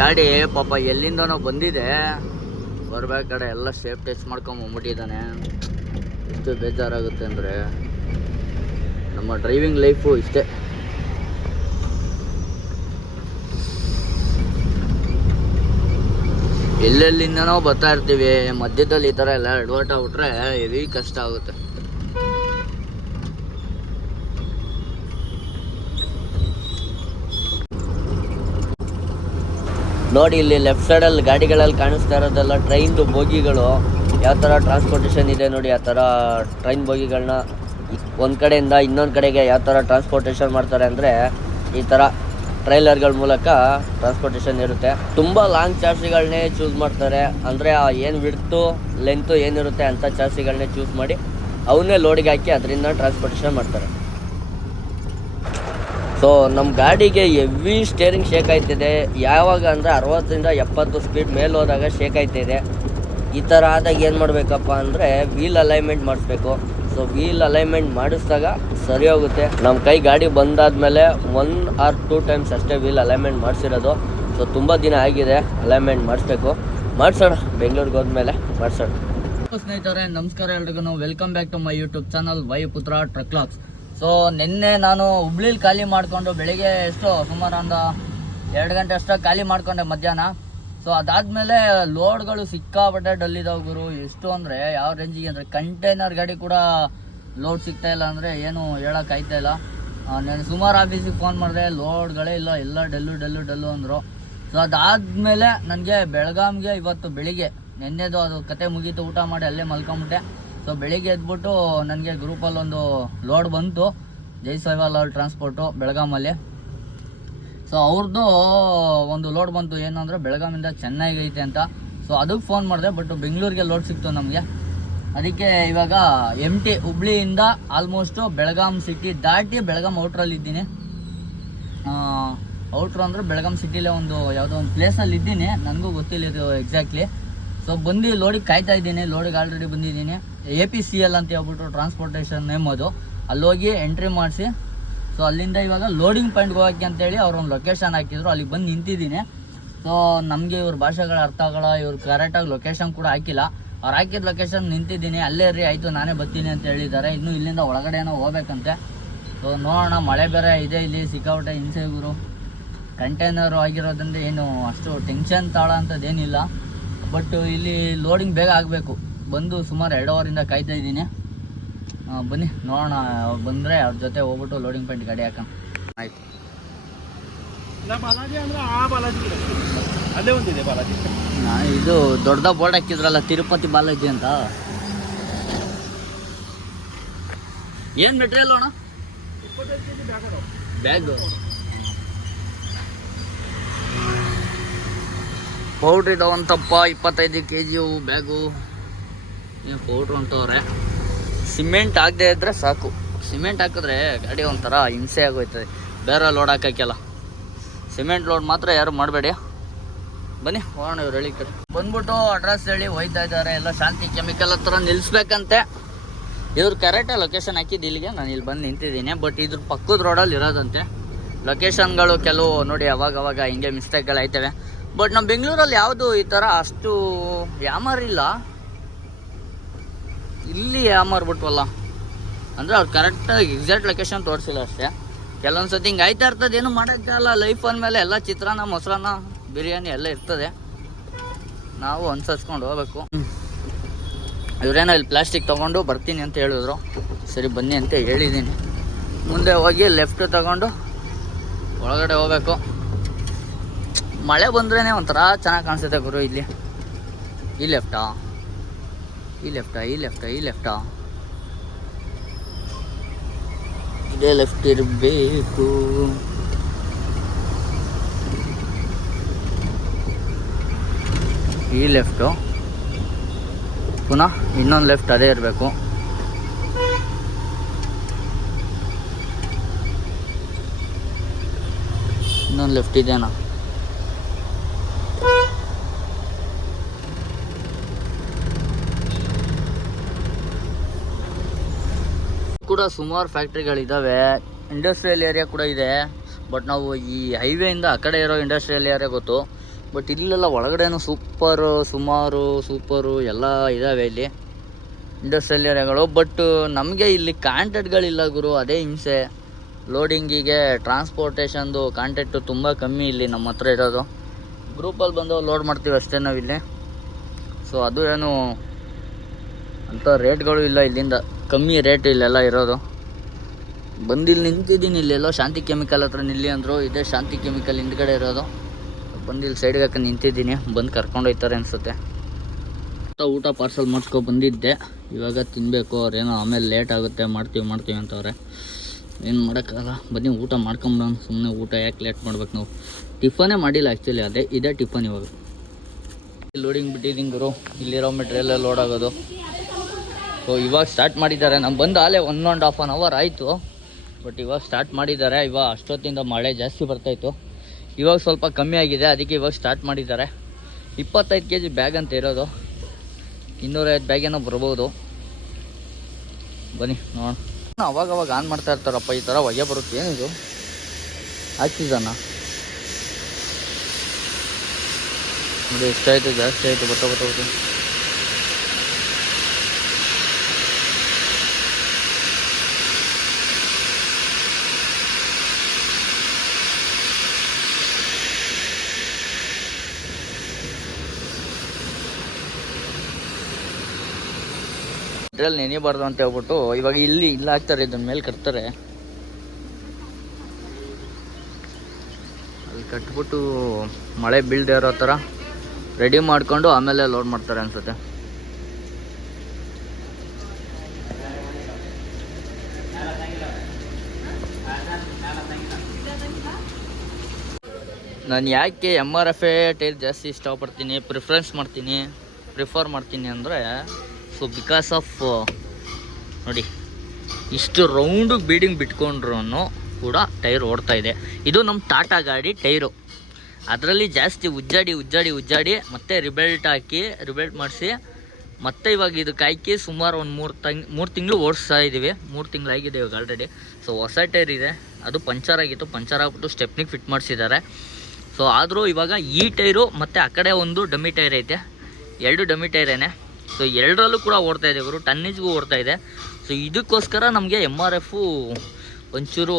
ಗಾಡಿ, ಪಾಪ ಎಲ್ಲಿಂದನೋ ಬಂದಿದೆ. ಬರ್ಬೇಕಾದ್ರೆ ಎಲ್ಲ ಸೇಫ್ ಟೆಸ್ಟ್ ಮಾಡ್ಕೊಂಡು ಬಂದ್ಬಿಟ್ಟಿದ್ದಾನೆ. ಎಷ್ಟು ಬೇಜಾರಾಗುತ್ತೆ ಅಂದರೆ. ನಮ್ಮ ಡ್ರೈವಿಂಗ್ ಲೈಫು ಇಷ್ಟೇ. ಎಲ್ಲೆಲ್ಲಿಂದನೋ ಬರ್ತಾ ಇರ್ತೀವಿ. ಮಧ್ಯದಲ್ಲಿ ಈ ಥರ ಎಲ್ಲ ಎಡವಟ್ ಆಗ್ಬಿಟ್ರೆ ಹೆವಿ ಕಷ್ಟ ಆಗುತ್ತೆ. ನೋಡಿ, ಇಲ್ಲಿ ಲೆಫ್ಟ್ ಸೈಡಲ್ಲಿ ಗಾಡಿಗಳಲ್ಲಿ ಕಾಣಿಸ್ತಾ ಇರೋದೆಲ್ಲ ಟ್ರೈನ್ದು ಬೋಗಿಗಳು. ಯಾವ ಥರ ಟ್ರಾನ್ಸ್ಪೋರ್ಟೇಷನ್ ಇದೆ ನೋಡಿ, ಆ ಥರ ಟ್ರೈನ್ ಬೋಗಿಗಳನ್ನ ಒಂದು ಕಡೆಯಿಂದ ಇನ್ನೊಂದು ಕಡೆಗೆ ಯಾವ ಥರ ಟ್ರಾನ್ಸ್ಪೋರ್ಟೇಷನ್ ಮಾಡ್ತಾರೆ ಅಂದರೆ, ಈ ಥರ ಟ್ರೈಲರ್ಗಳ ಮೂಲಕ ಟ್ರಾನ್ಸ್ಪೋರ್ಟೇಷನ್ ಇರುತ್ತೆ. ತುಂಬ ಲಾಂಗ್ ಚಾರ್ಸಿಗಳನ್ನೇ ಚೂಸ್ ಮಾಡ್ತಾರೆ. ಅಂದರೆ ಏನು ವಿಡ್ತು ಲೆಂತು ಏನಿರುತ್ತೆ ಅಂಥ ಚಾರ್ಸಿಗಳನ್ನೇ ಚೂಸ್ ಮಾಡಿ, ಅವನ್ನೇ ಲೋಡಿಗೆ ಹಾಕಿ ಅದರಿಂದ ಟ್ರಾನ್ಸ್ಪೋರ್ಟೇಷನ್ ಮಾಡ್ತಾರೆ. ಸೊ ನಮ್ಮ ಗಾಡಿಗೆ ಎವಿ ಸ್ಟೇರಿಂಗ್ ಶೇಕ್ ಆಯ್ತಿದೆ ಯಾವಾಗ ಅಂದರೆ ಅರವತ್ತರಿಂದ ಎಪ್ಪತ್ತು ಸ್ಪೀಡ್ ಮೇಲೆ ಹೋದಾಗ ಶೇಕ್ ಆಯ್ತಿದೆ ಈ ಥರ ಆದಾಗ ಏನು ಮಾಡಬೇಕಪ್ಪ ಅಂದರೆ ವೀಲ್ ಅಲೈನ್ಮೆಂಟ್ ಮಾಡಿಸ್ಬೇಕು. ಸೊ ವೀಲ್ ಅಲೈನ್ಮೆಂಟ್ ಮಾಡಿಸಿದಾಗ ಸರಿ ಹೋಗುತ್ತೆ. ನಮ್ಮ ಕೈ ಗಾಡಿ ಬಂದಾದ್ಮೇಲೆ ಒನ್ ಆರ್ ಟೂ ಟೈಮ್ಸ್ ಅಷ್ಟೇ ವೀಲ್ ಅಲೈನ್ಮೆಂಟ್ ಮಾಡಿಸಿರೋದು. ಸೊ ತುಂಬ ದಿನ ಆಗಿದೆ ಅಲೈನ್ಮೆಂಟ್ ಮಾಡಿಸ್ಬೇಕು. ಮಾಡಿಸೋಣ. ಬೆಂಗಳೂರಿಗೆ ಹೋದ್ಮೇಲೆ ಮಾಡಿಸೋಣ. ಸ್ನೇಹಿತರೆ, ನಮಸ್ಕಾರ ಎಲ್ರಿಗೂ. Welcome back to my YouTube channel Y Putra truck logs so ನಿನ್ನೆ ನಾನು ಹುಬ್ಳಿಲಿ ಖಾಲಿ ಮಾಡಿಕೊಂಡು ಬೆಳಿಗ್ಗೆ ಎಷ್ಟು, ಸುಮಾರು ಒಂದು ಎರಡು ಗಂಟೆ ಅಷ್ಟಾಗಿ ಖಾಲಿ ಮಾಡಿಕೊಂಡೆ ಮಧ್ಯಾಹ್ನ. ಸೊ ಅದಾದಮೇಲೆ ಲೋಡ್ಗಳು ಸಿಕ್ಕಾಪಟ್ಟೆ ಡಲ್ ಇದಾವೆ ಗುರು. ಎಷ್ಟು ಅಂದರೆ ಯಾವ ರೇಂಜಿಗೆ ಅಂದರೆ ಕಂಟೈನರ್ ಗಾಡಿ ಕೂಡ ಲೋಡ್ ಸಿಗ್ತಾ ಇಲ್ಲ ಅಂದರೆ ಏನು ಹೇಳೋಕೆ ಆಯ್ತಾ ಇಲ್ಲ. ನಾನು ಸುಮಾರು ಆಫೀಸಿಗೆ ಫೋನ್ ಮಾಡಿದೆ, ಲೋಡ್ಗಳೇ ಇಲ್ಲ, ಎಲ್ಲ ಡಲ್ಲು ಡಲ್ಲು ಡಲ್ಲು ಅಂದರು. ಸೊ ಅದಾದಮೇಲೆ ನನಗೆ ಬೆಳಗಾಂಗೆ ಇವತ್ತು ಬೆಳಿಗ್ಗೆ, ನಿನ್ನೆದು ಅದು ಕತೆ ಮುಗೀತು, ಊಟ ಮಾಡಿ ಅಲ್ಲೇ ಮಲ್ಕೊಂಬಿಟ್ಟೆ. ಸೊ ಬೆಳಿಗ್ಗೆ ಎದ್ಬಿಟ್ಟು ನನಗೆ ಗ್ರೂಪಲ್ಲಿ ಒಂದು ಲೋಡ್ ಬಂತು. ಜೈ ಸೈವಾಲ್ ಟ್ರಾನ್ಸ್ಪೋರ್ಟು ಬೆಳಗಾಮಲ್ಲಿ. ಸೊ ಅವ್ರದ್ದು ಒಂದು ಲೋಡ್ ಬಂತು. ಏನು ಅಂದರೆ ಬೆಳಗಾಮಿಂದ ಚೆನ್ನೈಗೆ ಐತೆ ಅಂತ. ಸೊ ಅದಕ್ಕೆ ಫೋನ್ ಮಾಡಿದೆ ಬಟ್ ಬೆಂಗಳೂರಿಗೆ ಲೋಡ್ ಸಿಕ್ತು ನಮಗೆ. ಅದಕ್ಕೆ ಇವಾಗ ಎಂ ಟಿ ಹುಬ್ಳಿಯಿಂದ ಆಲ್ಮೋಸ್ಟು ಬೆಳಗಾಂ ಸಿಟಿ ದಾಟಿ ಬೆಳಗಾಂ ಔಟ್ರಲ್ಲಿ ಇದ್ದೀನಿ. ಔಟ್ರು ಅಂದರೆ ಬೆಳಗಾಂ ಸಿಟಿಲೇ ಒಂದು ಯಾವುದೋ ಒಂದು ಪ್ಲೇಸಲ್ಲಿ ಇದ್ದೀನಿ. ನನಗೂ ಗೊತ್ತಿಲ್ಲ ಇದು ಎಕ್ಸಾಕ್ಟ್ಲಿ ಸೊ ಬಂದು ಲೋಡಿಗೆ ಕಾಯ್ತಾ ಇದ್ದೀನಿ. ಲೋಡಿಗೆ ಆಲ್ರೆಡಿ ಬಂದಿದ್ದೀನಿ. ಎ ಪಿ ಸಿ ಎಲ್ ಅಂತ ಹೇಳ್ಬಿಟ್ಟು ಟ್ರಾನ್ಸ್ಪೋರ್ಟೇಷನ್ ನೇಮ್ ಅದು. ಅಲ್ಲೋಗಿ ಎಂಟ್ರಿ ಮಾಡಿಸಿ. ಸೊ ಅಲ್ಲಿಂದ ಇವಾಗ ಲೋಡಿಂಗ್ ಪಾಯಿಂಟ್ಗೆ ಹೋಗಕ್ಕೆ ಅಂತೇಳಿ ಒಂದು ಲೊಕೇಶನ್ ಹಾಕಿದ್ರು. ಅಲ್ಲಿಗೆ ಬಂದು ನಿಂತಿದ್ದೀನಿ. ಸೊ ನಮಗೆ ಇವ್ರ ಭಾಷೆಗಳ ಅರ್ಥಗಳ, ಇವ್ರು ಕರೆಕ್ಟಾಗಿ ಲೊಕೇಶನ್ ಕೂಡ ಹಾಕಿಲ್ಲ. ಅವ್ರು ಹಾಕಿದ ಲೊಕೇಶನ್ ನಿಂತಿದ್ದೀನಿ. ಅಲ್ಲೇ ರೀ ಆಯಿತು, ನಾನೇ ಬರ್ತೀನಿ ಅಂತ ಹೇಳಿದ್ದಾರೆ. ಇನ್ನೂ ಇಲ್ಲಿಂದ ಒಳಗಡೆನೋ ಹೋಗ್ಬೇಕಂತೆ. ಸೊ ನೋಡೋಣ. ಮಳೆ ಬೇರೆ ಇದೆ ಇಲ್ಲಿ, ಸಿಕ್ಕಾಪಟ್ಟೆ ಹಿಂಸೆ ಗುರು. ಕಂಟೈನರು ಆಗಿರೋದ್ರಿಂದ ಏನು ಅಷ್ಟು ಟೆನ್ಷನ್ ತಾಳ ಅಂಥದ್ದೇನಿಲ್ಲ ಬಟ್ ಇಲ್ಲಿ ಲೋಡಿಂಗ್ ಬೇಗ ಆಗಬೇಕು. ಬಂದು ಸುಮಾರು ಎರಡು ಅವರಿಂದ ಕಾಯ್ತಾ ಇದ್ದೀನಿ. ಬನ್ನಿ ನೋಡೋಣ. ಬಂದರೆ ಅವ್ರ ಜೊತೆ ಹೋಗ್ಬಿಟ್ಟು ಲೋಡಿಂಗ್ ಪಾಯಿಂಟ್ ಗಾಡಿ ಹಾಕೋಣ. ಆಯ್ತು. ಅಲ್ಲೇ ಒಂದಿದೆ ಬಾಲಾಜಿ. ನಾ ಇದು ದೊಡ್ಡ ಬೋರ್ಡ್ ಹಾಕಿದ್ರಲ್ಲ ತಿರುಪತಿ ಬಾಲಾಜಿ ಅಂತ. ಏನು ಮೆಟೀರಿಯಲ್ ಅಣ್ಣ? ಬ್ಯಾಗ್ ಅದಾವ ಬ್ಯಾಗ್ ಪೌಡ್ರ್ ಇದಾವಂತಪ್ಪ ಇಪ್ಪತ್ತೈದು ಕೆ ಜಿ ಬ್ಯಾಗು. ಏನು ಪೌಡ್ರ್ ಅಂತವ್ರೆ. ಸಿಮೆಂಟ್ ಆಗದೆ ಇದ್ರೆ ಸಾಕು. ಸಿಮೆಂಟ್ ಹಾಕಿದ್ರೆ ಗಾಡಿ ಒಂಥರ ಹಿಂಸೆ ಆಗೋಯ್ತದೆ. ಬೇರೆ ಲೋಡ್ ಹಾಕಕ್ಕೆಲ್ಲ. ಸಿಮೆಂಟ್ ಲೋಡ್ ಮಾತ್ರ ಯಾರು ಮಾಡಬೇಡಿ. ಬನ್ನಿ, ಹೋಗೋಣ ಇವ್ರು ಹೇಳಿ ಕಡೆ. ಬಂದ್ಬಿಟ್ಟು ಅಡ್ರೆಸ್ ಹೇಳಿ ಹೋಯ್ತಾ ಇದ್ದಾರೆ. ಎಲ್ಲ ಶಾಂತಿ ಕೆಮಿಕಲ್ ಹತ್ರ ನಿಲ್ಲಿಸ್ಬೇಕಂತೆ ಇವ್ರು ಕರೆಕ್ಟಾಗಿ ಲೊಕೇಶನ್ ಹಾಕಿದ್ದು ಇಲ್ಲಿಗೆ. ನಾನು ಇಲ್ಲಿ ಬಂದು ನಿಂತಿದ್ದೀನಿ. ಬಟ್ ಇದ್ರ ಪಕ್ಕದ ರೋಡಲ್ಲಿ ಇರೋದಂತೆ. ಲೊಕೇಶನ್ಗಳು ಕೆಲವು ನೋಡಿ, ಅವಾಗವಾಗ ಅವಾಗ ಹಿಂಗೆ ಮಿಸ್ಟೇಕ್ಗಳು ಆಯ್ತವೆ ಬಟ್ ನಮ್ಮ ಬೆಂಗಳೂರಲ್ಲಿ ಯಾವುದು ಈ ಥರ ಅಷ್ಟು ಇಲ್ಲ. ಇಲ್ಲಿ ಯಾಮಾರ್ಬಿಟ್ವಲ್ಲ ಅಂದರೆ ಅವ್ರು ಕರೆಕ್ಟಾಗಿ ಎಕ್ಸಾಕ್ಟ್ ಲೊಕೇಶನ್ ತೋರಿಸಿಲ್ಲ ಅಷ್ಟೇ. ಕೆಲವೊಂದು ಸತಿ ಹಿಂಗೆ ಆಯ್ತಾ ಇರ್ತದೆ, ಏನು ಮಾಡೋಕ್ಕಾಗಲ್ಲ ಲೈಫ್ ಅಂದಮೇಲೆ ಎಲ್ಲ ಚಿತ್ರಾನ್ನ, ಮೊಸರನ್ನ, ಬಿರಿಯಾನಿ ಎಲ್ಲ ಇರ್ತದೆ. ನಾವು ಅನ್ಸರ್ಸ್ಕೊಂಡು ಹೋಗ್ಬೇಕು. ಇವರೇನೋ ಇಲ್ಲಿ ಪ್ಲಾಸ್ಟಿಕ್ ತೊಗೊಂಡು ಬರ್ತೀನಿ ಅಂತ ಹೇಳಿದ್ರು. ಸರಿ, ಬನ್ನಿ ಅಂತ ಹೇಳಿದ್ದೀನಿ ಮುಂದೆ ಹೋಗಿ ಲೆಫ್ಟ್ ತಗೊಂಡು ಒಳಗಡೆ ಹೋಗ್ಬೇಕು. ಮಳೆ ಬಂದ್ರೇ ಒಂಥರ ಚೆನ್ನಾಗಿ ಕಾಣಿಸುತ್ತೆ ಗುರು ಇಲ್ಲಿ. ಈ ಲೆಫ್ಟಾ ಈ ಲೆಫ್ಟಾ ಈ ಲೆಫ್ಟಾ ಈ ಲೆಫ್ಟಾ ಇದೇ ಲೆಫ್ಟ್ ಇರಬೇಕು. ಈ ಲೆಫ್ಟು ಪುನಃ ಇನ್ನೊಂದು ಲೆಫ್ಟ್ ಅದೇ ಇರಬೇಕು. ಇನ್ನೊಂದು ಲೆಫ್ಟ್ ಇದೆನಾ? ಕೂಡ ಸುಮಾರು ಫ್ಯಾಕ್ಟ್ರಿಗಳಿದ್ದಾವೆ ಇಂಡಸ್ಟ್ರಿಯಲ್ ಏರಿಯಾ ಕೂಡ ಇದೆ. ಬಟ್ ನಾವು ಈ ಹೈವೇಯಿಂದ ಆ ಕಡೆ ಇರೋ ಇಂಡಸ್ಟ್ರಿಯಲ್ ಏರಿಯಾ ಗೊತ್ತು. ಬಟ್ ಇಲ್ಲೆಲ್ಲ ಒಳಗಡೆನೂ ಸೂಪರು ಸುಮಾರು ಸೂಪರು ಎಲ್ಲ ಇದ್ದಾವೆ ಇಲ್ಲಿ. ಇಂಡಸ್ಟ್ರಿಯಲ್ ಏರಿಯಾಗಳು ಬಟ್ ನಮಗೆ ಇಲ್ಲಿ ಕಾಂಟ್ಯಾಕ್ಟ್ಗಳಿಲ್ಲ ಗುರು. ಅದೇ ಹಿಂಸೆ. ಲೋಡಿಂಗಿಗೆ ಟ್ರಾನ್ಸ್ಪೋರ್ಟೇಷನ್ದು ಕಾಂಟ್ಯಾಕ್ಟು ತುಂಬ ಕಮ್ಮಿ ಇಲ್ಲಿ ನಮ್ಮ ಹತ್ರ ಇರೋದು. ಗ್ರೂಪಲ್ಲಿ ಬಂದು ಲೋಡ್ ಮಾಡ್ತೀವಿ ಅಷ್ಟೇ ನಾವಿಲ್ಲಿ. ಸೊ ಅದು ಏನು ಅಂಥ ರೇಟ್ಗಳು ಇಲ್ಲ ಇಲ್ಲಿಂದ. ಕಮ್ಮಿ ರೇಟ್ ಇಲ್ಲೆಲ್ಲ ಇರೋದು. ಬಂದಿಲ್ಲಿ ನಿಂತಿದ್ದೀನಿ ಇಲ್ಲೆಲ್ಲೋ ಶಾಂತಿ ಕೆಮಿಕಲ್ ಹತ್ರ ನಿಲ್ಲಿ ಅಂದರು, ಇದೇ ಶಾಂತಿ ಕೆಮಿಕಲ್ ಹಿಂದ್ಗಡೆ ಇರೋದು. ಬಂದಿಲ್ಲಿ ಸೈಡ್ಗೆ ಹಾಕಿ ನಿಂತಿದ್ದೀನಿ, ಬಂದು ಕರ್ಕೊಂಡ್ ಹೋಯ್ತಾರೆ ಅನಿಸುತ್ತೆ. ಊಟ ಪಾರ್ಸಲ್ ಮಾಡಿಸ್ಕೊ ಬಂದಿದ್ದೆ. ಇವಾಗ ತಿನ್ನಬೇಕು ಅವ್ರೇನೋ ಆಮೇಲೆ ಲೇಟ್ ಆಗುತ್ತೆ, ಮಾಡ್ತೀವಿ ಮಾಡ್ತೀವಿ ಅಂತವ್ರೆ. ಏನು ಮಾಡೋಕ್ಕಾಗಲ್ಲ. ಬನ್ನಿ, ಊಟ ಮಾಡ್ಕೊಂಬಿಡೋಣ ಸುಮ್ಮನೆ ಊಟ ಯಾಕೆ ಲೇಟ್ ಮಾಡ್ಬೇಕು ನಾವು? ಟಿಫನೇ ಮಾಡಿಲ್ಲ ಆ್ಯಕ್ಚುಲಿ ಅದೇ, ಇದೇ ಟಿಫನ್ ಇವಾಗ. ಲೋಡಿಂಗ್ ಬಿಟ್ಟಿದ್ದೀನಿ ಗುರು. ಇಲ್ಲಿರೋ ಮೆಟೀರಿಯಲ್ ಲೋಡ್ ಆಗೋದು. ಸೊ ಇವಾಗ ಸ್ಟಾರ್ಟ್ ಮಾಡಿದ್ದಾರೆ. ನಾನು ಬಂದು ಆಲೇ one and half an hour ಆಯಿತು. ಬಟ್ ಇವಾಗ ಸ್ಟಾರ್ಟ್ ಮಾಡಿದ್ದಾರೆ. ಇವಾಗ ಅಷ್ಟೊತ್ತಿಂದ ಮಳೆ ಜಾಸ್ತಿ ಬರ್ತಾಯಿತ್ತು ಇವಾಗ ಸ್ವಲ್ಪ ಕಮ್ಮಿ ಆಗಿದೆ. ಅದಕ್ಕೆ ಇವಾಗ ಸ್ಟಾರ್ಟ್ ಮಾಡಿದ್ದಾರೆ. ಇಪ್ಪತ್ತೈದು ಕೆ ಜಿ ಬ್ಯಾಗ್ ಅಂತ ಇರೋದು. ಇನ್ನೂರೈವತ್ತು ಬ್ಯಾಗೇನೋ ಬರ್ಬೋದು. ಬನ್ನಿ, ನೋಡೋಣ. ಅವಾಗ ಅವಾಗ ಆನ್ ಮಾಡ್ತಾ ಇರ್ತಾರಪ್ಪ, ಈ ಥರ ಹೊಗೆ ಬರುತ್ತೆ. ಏನಿದು? ಆಕ್ಸಿಜನ್ನ ನೋಡಿ, ಎಷ್ಟಾಯಿತು, ಜಾಸ್ತಿ ಆಯಿತು. ಬರ್ತಾ ಬರ್ತಾ ಬರ್ತಾ. ಇದ್ರಲ್ಲಿ ನೆನೆಯಬಾರ್ದು ಅಂತ ಹೇಳ್ಬಿಟ್ಟು ಇವಾಗ ಇಲ್ಲಿ ಇಲ್ಲ ಹಾಕ್ತಾರೆ, ಇದನ್ನ ಮೇಲೆ ಕಟ್ತಾರೆ. ಅಲ್ಲಿ ಕಟ್ಬಿಟ್ಟು ಮಳೆ ಬೀಳದೆ ಇರೋ ಥರ ರೆಡಿ ಮಾಡಿಕೊಂಡು ಆಮೇಲೆ ಲೋಡ್ ಮಾಡ್ತಾರೆ ಅನ್ಸುತ್ತೆ. ನಾನು ಯಾಕೆ M R F A tyre ಜಾಸ್ತಿ ಇಷ್ಟಪಡ್ತೀನಿ ಪ್ರಿಫರೆನ್ಸ್ ಮಾಡ್ತೀನಿ ಪ್ರಿಫರ್ ಮಾಡ್ತೀನಿ ಅಂದರೆ ಸೊ ಬಿಕಾಸ್ ಆಫ್ ನೋಡಿ, ಇಷ್ಟು ರೌಂಡು ಬೀಡಿಂಗ್ ಬಿಟ್ಕೊಂಡ್ರು ಕೂಡ ಟೈರ್ ಓಡ್ತಾ ಇದೆ. ಇದು ನಮ್ಮ ಟಾಟಾ ಗಾಡಿ ಟೈರು. ಅದರಲ್ಲಿ ಜಾಸ್ತಿ ಉಜ್ಜಾಡಿ ಉಜ್ಜಾಡಿ ಉಜ್ಜಾಡಿ ಮತ್ತೆ ರಿಬೆಲ್ಟ್ ಹಾಕಿ, ರಿಬೆಲ್ಟ್ ಮಾಡಿಸಿ ಮತ್ತೆ ಇವಾಗ ಇದಕ್ಕೆ ಹಾಕಿ ಸುಮಾರು ಒಂದು ಮೂರು ತಂಗ್, ಮೂರು ತಿಂಗಳು ಓಡಿಸ್ತಾ ಇದ್ದೀವಿ ಮೂರು ತಿಂಗಳು ಆಗಿದೆ ಇವಾಗ ಆಲ್ರೆಡಿ ಸೊ ಹೊಸ ಟೈರ್ ಇದೆ. ಅದು ಪಂಚರ್ ಆಗಿತ್ತು. ಪಂಚರ್ ಆಗ್ಬಿಟ್ಟು ಸ್ಟೆಪ್ನಿಗೆ ಫಿಟ್ ಮಾಡಿಸಿದ್ದಾರೆ. ಸೊ ಆದರೂ ಇವಾಗ ಈ ಟೈರು ಮತ್ತು ಆ ಕಡೆ ಒಂದು ಡಮ್ಮಿ ಟೈರ್ ಐತೆ. ಎರಡು ಡಮ್ಮಿ ಟೈರೇನೆ. ಸೊ ಎರಡರಲ್ಲೂ ಕೂಡ ಓಡ್ತಾ ಇದೆ ಇವರು. ಟನ್ನೇಜ್ಗೂ ಓಡ್ತಾ ಇದೆ. ಸೊ ಇದಕ್ಕೋಸ್ಕರ ನಮಗೆ ಎಂ ಆರ್ ಎಫು ಒಂಚೂರು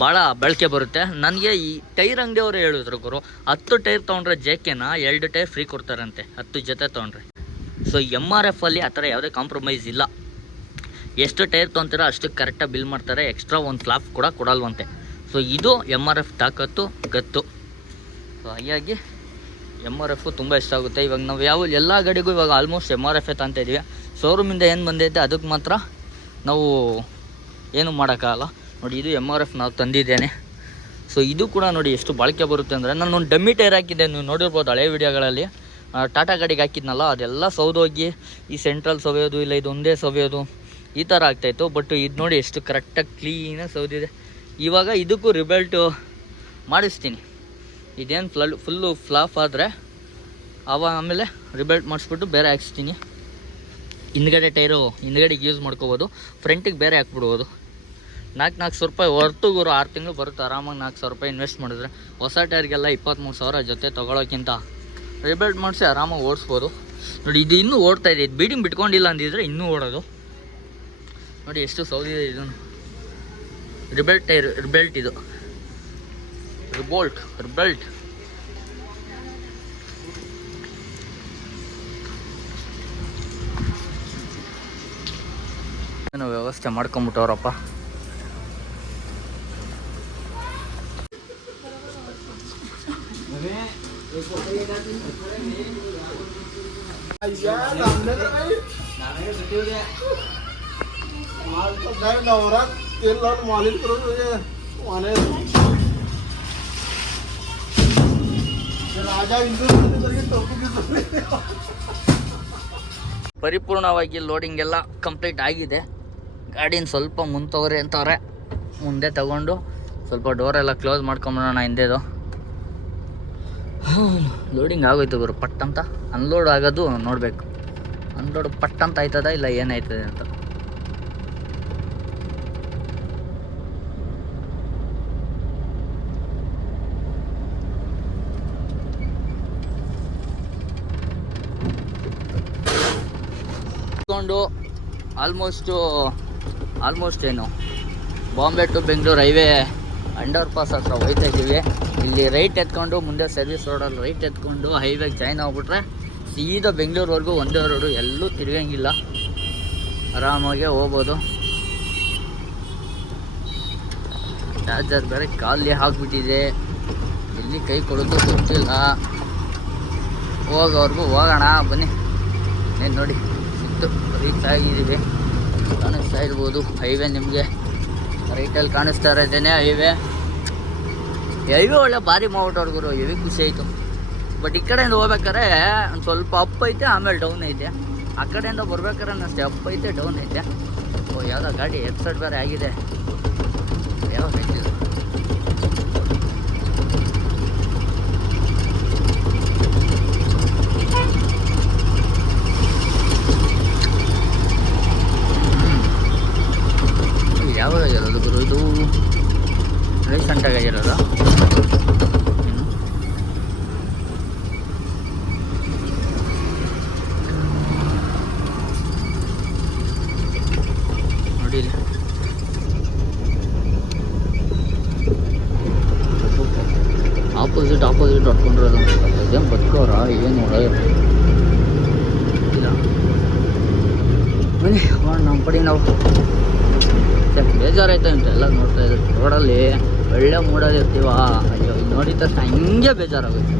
ಭಾಳ ಬಳಕೆ ಬರುತ್ತೆ. ನನಗೆ ಈ ಟೈರ್ ಅಂಗಡಿಯವರು ಹೇಳಿದ್ರು ಗುರು. ಹತ್ತು ಟೈರ್ ತೊಗೊಂಡ್ರೆ ಜೆ ಕೆನ ಎರಡು ಟೈರ್ ಫ್ರೀ ಕೊಡ್ತಾರಂತೆ. ಹತ್ತು ಜೊತೆ ತೊಗೊಂಡ್ರೆ. ಸೊ ಎಂ ಆರ್ ಎಫಲ್ಲಿ ಆ ಥರ ಯಾವುದೇ ಕಾಂಪ್ರಮೈಸ್ ಇಲ್ಲ. ಎಷ್ಟು ಟೈರ್ ತೊಗೊತೀರೋ ಅಷ್ಟು ಕರೆಕ್ಟಾಗಿ ಬಿಲ್ ಮಾಡ್ತಾರೆ. ಎಕ್ಸ್ಟ್ರಾ ಒಂದು ಫ್ಲಾಪ್ ಕೂಡ ಕೊಡಲ್ವಂತೆ. ಸೊ ಇದು ಎಂ ಆರ್ ಎಫ್ ತಾಕತ್ತು ಗತ್ತು. ಸೊ ಹಾಗಾಗಿ ಎಂ ಆರ್ ಎಫು ತುಂಬ ಇಷ್ಟ ಆಗುತ್ತೆ. ಇವಾಗ ನಾವು ಯಾವ, ಎಲ್ಲ ಗಾಡಿಗೂ ಇವಾಗ ಆಲ್ಮೋಸ್ಟ್ ಎಂ ಆರ್ ಎಫ್ ಅಂತ ಇದ್ದೀವಿ ಶೋರೂಮಿಂದ ಏನು ಬಂದೈತೆ ಅದಕ್ಕೆ ಮಾತ್ರ ನಾವು ಏನು ಮಾಡೋಕ್ಕಾಗಲ್ಲ. ನೋಡಿ, ಇದು ಎಂ ಆರ್ ಎಫ್ ನಾವು ತಂದಿದ್ದೇನೆ. ಸೊ ಇದು ಕೂಡ ನೋಡಿ ಎಷ್ಟು ಬಾಳಿಕೆ ಬರುತ್ತೆ ಅಂದರೆ ನಾನು ಒಂದು ಡಮ್ಮಿ ಟೈರ್ ಹಾಕಿದ್ದೆ. ನೀವು ನೋಡಿರ್ಬೋದು ಹಳೆ ವಿಡಿಯೋಗಳಲ್ಲಿ. ಟಾಟಾ ಗಾಡಿಗೆ ಹಾಕಿದ್ನಲ್ಲ, ಅದೆಲ್ಲ ಸೌದೋಗಿ, ಈ ಸೆಂಟ್ರಲ್ ಸವಿಯೋದು, ಇಲ್ಲ ಇದು ಒಂದೇ ಸವಿಯೋದು, ಈ ಥರ ಆಗ್ತಾಯಿತ್ತು ಬಟ್ ಇದು ನೋಡಿ ಎಷ್ಟು ಕರೆಕ್ಟಾಗಿ ಕ್ಲೀನಾಗಿ ಸೌದಿದೆ ಇವಾಗ ಇದಕ್ಕೂ ರಿಬಲ್ಟು ಮಾಡಿಸ್ತೀನಿ. ಇದೇನು ಫ್ಲಡ್ ಫುಲ್ಲು ಫ್ಲಾಫ್ ಆದರೆ ಅವ ಆಮೇಲೆ ರಿಬೆಲ್ಟ್ ಮಾಡಿಸ್ಬಿಟ್ಟು ಬೇರೆ ಹಾಕ್ಸ್ತೀನಿ. ಹಿಂದ್ಗಡೆ ಟೈರು ಹಿಂದ್ಗಡೆಗೆ ಯೂಸ್ ಮಾಡ್ಕೋಬೋದು. ಫ್ರಂಟಿಗೆ ಬೇರೆ ಹಾಕ್ಬಿಡ್ಬೋದು. ನಾಲ್ಕು ನಾಲ್ಕು ಸಾವಿರ ರೂಪಾಯಿ ಹೊರತುಗೂರು ಆರು ತಿಂಗಳು ಬರುತ್ತೆ. ಆರಾಮಾಗಿ ನಾಲ್ಕು ಸಾವಿರ ರೂಪಾಯಿ ಇನ್ವೆಸ್ಟ್ ಮಾಡಿದ್ರೆ ಹೊಸ ಟೈರ್ಗೆಲ್ಲ ಇಪ್ಪತ್ತ್ಮೂರು ಸಾವಿರ ಜೊತೆ ತೊಗೊಳೋಕ್ಕಿಂತ ರಿಬೆಲ್ಟ್ ಮಾಡಿಸಿ ಆರಾಮಾಗಿ ಓಡಿಸ್ಬೋದು. ನೋಡಿ, ಇದು ಇನ್ನೂ ಓಡ್ತಾ ಇದೆ. ಇದು ಬೀಡಿಂಗ್ ಬಿಟ್ಕೊಂಡಿಲ್ಲ ಅಂದಿದ್ರೆ ಇನ್ನೂ ಓಡೋದು. ನೋಡಿ, ಎಷ್ಟು ಸೌದಿದೆ ಇದು ರಿಬೆಲ್ಟ್ ಟೈರ್ ರಿಬೆಲ್ಟ್ ಇದು. ರಿಬೋಲ್ಟ್ ರಿಬೆಲ್ಟ್ ಏನೋ ವ್ಯವಸ್ಥೆ ಮಾಡ್ಕೊಂಬಿಟ್ಟವ್ರಪ್ಪ नवरात तेल लावून मालिश करून म्हणजे माने ಪರಿಪೂರ್ಣವಾಗಿ ಲೋಡಿಂಗ್ ಎಲ್ಲ ಕಂಪ್ಲೀಟ್ ಆಗಿದೆ. ಗಾಡಿನ ಸ್ವಲ್ಪ ಮುಂತವ್ರೆ ಅಂತವ್ರೆ. ಮುಂದೆ ತಗೊಂಡು ಸ್ವಲ್ಪ ಡೋರೆಲ್ಲ ಕ್ಲೋಸ್ ಮಾಡ್ಕೊಂಬಿಡೋಣ ಹಿಂದೆದು ಲೋಡಿಂಗ್ ಆಗೋಯ್ತು ಗುರು, ಪಟ್ ಅಂತ. ಅನ್ಲೋಡ್ ಆಗೋದು ನೋಡಬೇಕು. ಅನ್ಲೋಡ್ ಪಟ್ ಅಂತ ಆಯ್ತದ ಇಲ್ಲ ಏನಾಯ್ತದೆ ಅಂತ. ತಗೊಂಡು ಆಲ್ಮೋಸ್ಟು ಆಲ್ಮೋಸ್ಟ್ ಏನು? Bombay to Bengaluru highway underpass ಹತ್ರ ಹೋಗ್ತಾ ಇದ್ದೀವಿ. ಇಲ್ಲಿ ರೈಟ್ ಎತ್ಕೊಂಡು, ಮುಂದೆ ಸರ್ವಿಸ್ ರೋಡಲ್ಲಿ ರೈಟ್ ಎತ್ಕೊಂಡು ಹೈವೇಗೆ ಜಾಯ್ನ್ ಆಗಿಬಿಟ್ರೆ ಸೀದಾ ಬೆಂಗಳೂರುವರೆಗೂ ಒಂದೇ ರೋಡು ಎಲ್ಲೂ ತಿರುಗಂಗಿಲ್ಲ ಆರಾಮಾಗೆ ಹೋಗ್ಬೋದು. ಚಾರ್ಜರ್ ಬೇರೆ ಖಾಲಿ ಹಾಕ್ಬಿಟ್ಟಿದೆ ಎಲ್ಲಿ ಕೈ ಕೊಡೋದು ಗೊತ್ತಿಲ್ಲ. ಹೋಗೋವರೆಗೂ ಹೋಗೋಣ, ಬನ್ನಿ. ಏನು ನೋಡಿ. ಸಿಕ್ತು ರೀಚ್ ಆಗಿದ್ದೀವಿ. ಕಾಣಿಸ್ತಾ ಇರ್ಬೋದು. ಹೈವೇ ನಿಮಗೆ ರೈಟಲ್ಲಿ ಕಾಣಿಸ್ತಾ ಇರೋದೇನೆ ಹೈವೇ. ಹೈವೇ ಒಳ್ಳೆ ಭಾರಿ ಮಾಡ್ಬಿಟ್ಟವ್ರು ಗುರು, ಹೆವಿ ಖುಷಿ ಆಯಿತು. ಬಟ್ ಈ ಕಡೆಯಿಂದ ಹೋಗ್ಬೇಕಾರೆ ಒಂದು ಸ್ವಲ್ಪ ಅಪ್ ಐತೆ, ಆಮೇಲೆ ಡೌನ್ ಐತೆ. ಆ ಕಡೆಯಿಂದ ಬರ್ಬೇಕಾದ್ರೆ ಅಷ್ಟೇ ಅಪ್ ಐತೆ ಡೌನ್ ಐತೆ. ಓ, ಯಾವುದೋ ಗಾಡಿ ಎಕ್ಸೈಡ್ ಬೇರೆ ಆಗಿದೆ. ಯಾವ ಐತೆ ಇದು? ಹ್ಮ್. ಯಾವಾಗ ಆಗಿರೋದು ಗುರು ಇದು ರೀಸೆಂಟಾಗಿ ಆಗಿರೋದು ಏನು? ನೋಡಿ ಇಲ್ಲಿ. ಆಪೋಸಿಟ್ ಆಪೋಸಿಟ್ ಹೊಡ್ಕೊಂಡಿರೋದು ಇದೇನು ಬದುಕೋರ ಏನು ಒಳಗೆ ಇಲ್ಲ. ಬನ್ನಿ ಹೋಗೋಣ ನಮ್ಮ ಪಡಿ ನಾವು ಛೆ, ಬೇಜಾರಾಯ್ತು ಅಂತ ಎಲ್ಲ ನೋಡ್ತಾ ಇದ್ರು. ರೋಡಲ್ಲಿ ಒಳ್ಳೆ ಮೂಡಲ್ಲಿ ಇರ್ತೀವ? ಅಯ್ಯೋ ನೋಡಿದ ತಕ್ಷಣ ಹಿಂಗೆ ಬೇಜಾರಾಗುತ್ತೆ.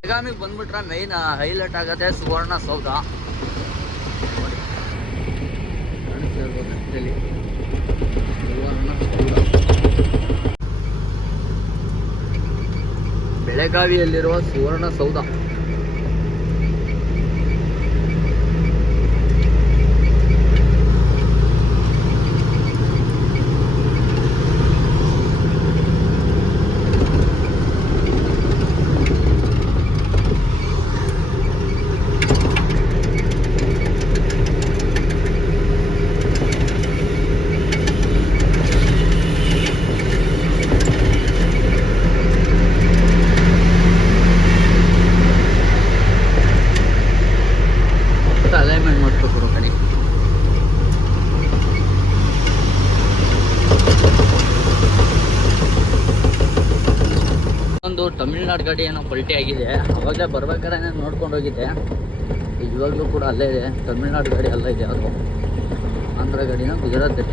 ಬೆಳಗಾಮಿಗೆ ಬಂದ್ಬಿಟ್ರೆ ಮೈನ್ ಹೈಲೈಟ್ ಆಗತ್ತೆ ಸುವರ್ಣ ಸೌಧ. ಸುವರ್ಣ ಸೌಧ. ಬೆಳಗಾವಿಯಲ್ಲಿರುವ ಸುವರ್ಣ ಸೌಧ ಅಲೈನ್ಮೆಂಟ್ ಮಾಡ್ಬೇಕು ಕಡೆ ಒಂದು ತಮಿಳ್ನಾಡು ಗಾಡಿ ಏನೋ ಪಲ್ಟಿ ಆಗಿದೆ. ಅವಾಗಲೇ ಬರ್ಬೇಕಾದ್ರೆ ನೋಡ್ಕೊಂಡು ಹೋಗಿದ್ದೆ. ಇವಾಗಲೂ ಕೂಡ ಅಲ್ಲೇ ಇದೆ. ತಮಿಳ್ನಾಡು ಗಾಡಿ ಅಲ್ಲೇ ಇದೆ ಅದು. ಆಂಧ್ರ ಗಾಡಿನ ಗುಜರಾತ್ ಗಾಡಿ.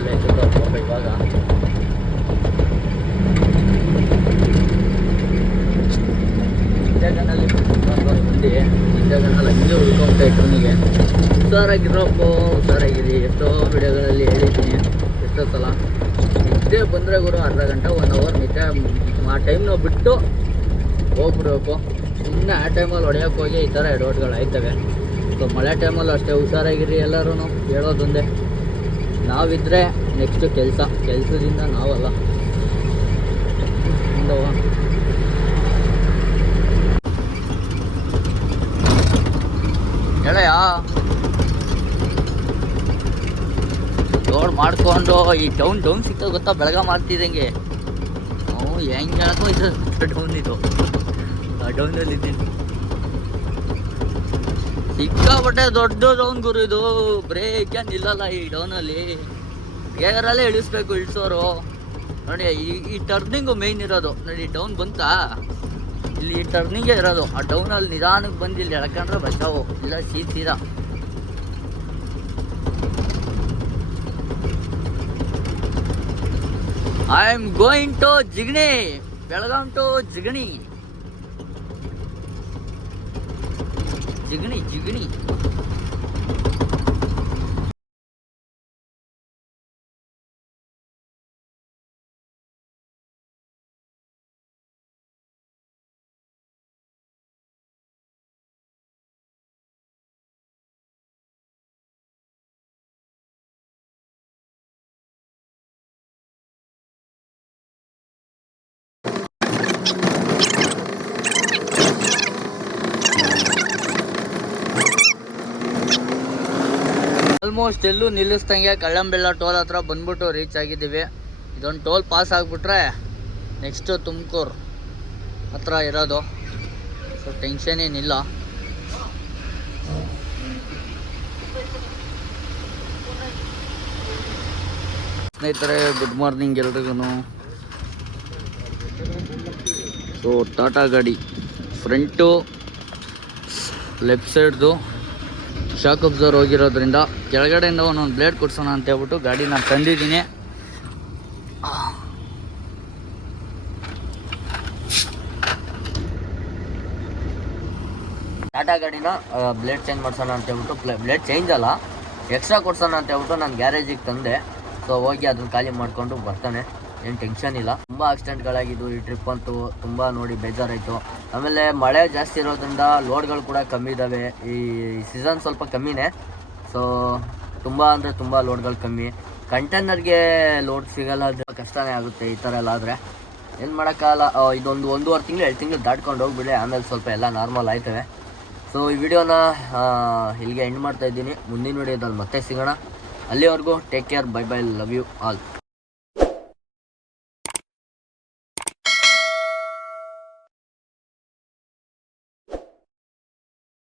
ಇದೆ ಇವಾಗ. ಇಂಡಿಯಾಗನಲ್ಲಿ ಮಂದಿ ಇಂಡಿಯಾಗನಲ್ಲಿ ಹಂಗೆ ಉಳ್ಕೊಂತ ಟ್ರೈನಿಗೆ ಹುಷಾರಾಗಿರೋಪ್ಪು, ಹುಷಾರಾಗಿರಿ. ಎಷ್ಟೋ ವಿಡಿಯೋಗಳಲ್ಲಿ ಹೇಳಿದ್ದೀನಿ. ಎಷ್ಟೋ ಸಲ. ನಿದ್ದೆ ಬಂದರೆ ಗುರು ಅರ್ಧ ಗಂಟೆ ಒನ್ ಅವರ್ ನಿದ್ದೆ ಆ ಟೈಮ್ನ ಬಿಟ್ಟು ಹೋಗ್ಬಿಡ್ಬೇಕು. ಸುಮ್ಮನೆ ಆ ಟೈಮಲ್ಲಿ ಹೊಡೆಯೋಕೆ ಹೋಗಿ ಈ ಥರ ಎಡವಟ್ಗಳು ಆಯ್ತವೆ. ಸೊ ಮಳೆ ಟೈಮಲ್ಲೂ ಅಷ್ಟೇ ಹುಷಾರಾಗಿರಿ ಎಲ್ಲರೂ ಹೇಳೋದೊಂದೇ. ನಾವಿದ್ರೆ ನೆಕ್ಸ್ಟ್ ಕೆಲಸ, ಕೆಲಸದಿಂದ ನಾವಲ್ಲ. ಹೇಳ ಹೇಳಯ್ಯ ಲೋಡ್ ಮಾಡ್ಕೊಂಡು ಈ ಡೌನ್ ಡೌನ್ ಸಿಗ್ತದೆ ಗೊತ್ತಾ? ಬೆಳಗ ಮಾಡ್ತಿದ್ದಂಗೆ ನಾವು ಹೆಂಗೆ ಹೇಳಕ್ಕೋ ಇದು ಡೌನ್ ಇದು. ಡೌನಲ್ಲಿ ಇದ್ದೀನಿ. ಸಿಕ್ಕಾಪಟ್ಟೆ ದೊಡ್ಡ ಡೌನ್ ಗುರು ಇದು. ಬ್ರೇಕ್ ಏನು ನಿಲ್ಲಲ್ಲ ಈ ಡೌನಲ್ಲಿ ಗೇರಲ್ಲೇ ಇಳಿಸ್ಬೇಕು ಇಳಿಸೋರು. ನೋಡಿ, ಈ ಈ ಟರ್ನಿಂಗು ಮೇಯ್ನ್ ಇರೋದು. ನೋಡಿ ಡೌನ್ ಬಂತಾ? ಇಲ್ಲಿ ಟರ್ನಿಂಗೇ ಇರೋದು. ಆ ಡೌನಲ್ಲಿ ನಿಧಾನಕ್ಕೆ ಬಂದು ಇಲ್ಲಿ ಎಳ್ಕೊಂಡ್ರೆ ಬಚಾವು. ಇಲ್ಲ ಸೀದಾ. I am going to Jigani Belgaum to Jigani Jigani Jigani almost ಎಲ್ಲೂ ನಿಲ್ಲಿಸ್ದಂಗೆ ಕಳ್ಳಂಬೆಲ್ಲ ಟೋಲ್ ಹತ್ರ ಬಂದ್ಬಿಟ್ಟು ರೀಚ್ ಆಗಿದ್ದೀವಿ. ಇದೊಂದು ಟೋಲ್ ಪಾಸ್ ಆಗಿಬಿಟ್ರೆ ನೆಕ್ಸ್ಟು ತುಮಕೂರು ಹತ್ರ ಇರೋದು. ಸೊ ಟೆನ್ಷನ್ ಏನಿಲ್ಲ. ಸ್ನೇಹಿತರೆ ಗುಡ್ ಮಾರ್ನಿಂಗ್ ಎಲ್ರಿಗೂ ಸೊ ಟಾಟಾ ಗಾಡಿ ಫ್ರಂಟು ಲೆಫ್ಟ್ ಸೈಡ್ದು ಶಾಕ್ ಅಬ್ಸರ್ವ್ ಹೋಗಿರೋದ್ರಿಂದ ಕೆಳಗಡೆಯಿಂದ ಒಂದೊಂದು ಬ್ಲೇಡ್ ಕೊಡ್ಸೋಣ ಅಂತ ಹೇಳ್ಬಿಟ್ಟು ಗಾಡಿ ನಾನು ತಂದಿದ್ದೀನಿ. ಟಾಟಾ ಗಾಡಿನ ಬ್ಲೇಡ್ ಚೇಂಜ್ ಮಾಡ್ಸೋಣ ಅಂತ ಹೇಳ್ಬಿಟ್ಟು ಬ್ಲೇಡ್ ಚೇಂಜ್ ಅಲ್ಲ ಎಕ್ಸ್ಟ್ರಾ ಕೊಡ್ಸೋಣ ಅಂತ ಹೇಳ್ಬಿಟ್ಟು ನಾನು ಗ್ಯಾರೇಜಿಗೆ ತಂದೆ. ಸೊ ಹೋಗಿ ಅದನ್ನು ಖಾಲಿ ಮಾಡಿಕೊಂಡು ಬರ್ತಾನೆ. ಏನು ಟೆನ್ಷನ್ ಇಲ್ಲ. ತುಂಬ ಆಕ್ಸಿಡೆಂಟ್ಗಳಾಗಿದ್ದು ಈ ಟ್ರಿಪ್ ಅಂತೂ. ತುಂಬ ನೋಡಿ ಬೇಜಾರಾಯಿತು. ಆಮೇಲೆ ಮಳೆ ಜಾಸ್ತಿ ಇರೋದ್ರಿಂದ ಲೋಡ್ಗಳು ಕೂಡ ಕಮ್ಮಿ ಇದ್ದಾವೆ ಈ ಸೀಸನ್ ಸ್ವಲ್ಪ ಕಮ್ಮಿನೇ. ಸೊ ತುಂಬ ಅಂದರೆ ತುಂಬ ಲೋಡ್ಗಳು ಕಮ್ಮಿ. ಕಂಟೈನರ್ಗೆ ಲೋಡ್ ಸಿಗಲ್ಲ, ಅದು ಕಷ್ಟನೇ ಆಗುತ್ತೆ ಈ ಥರ ಎಲ್ಲ ಆದರೆ. ಏನು ಮಾಡೋಕ್ಕಾಗಲ್ಲ ಇದೊಂದು ಒಂದೂವರೆ ತಿಂಗಳು, ಎರಡು ತಿಂಗಳು ದಾಟ್ಕೊಂಡು ಹೋಗ್ಬಿಡಿ ಆಮೇಲೆ ಸ್ವಲ್ಪ ಎಲ್ಲ ನಾರ್ಮಲ್ ಆಯ್ತವೆ. ಸೊ ಈ ವಿಡಿಯೋನ ಇಲ್ಲಿಗೆ ಎಂಡ್ ಮಾಡ್ತಾ ಇದ್ದೀನಿ. ಮುಂದಿನ ವಿಡಿಯೋದಲ್ಲಿ ಮತ್ತೆ ಸಿಗೋಣ. ಅಲ್ಲಿವರೆಗೂ take care bye bye love you all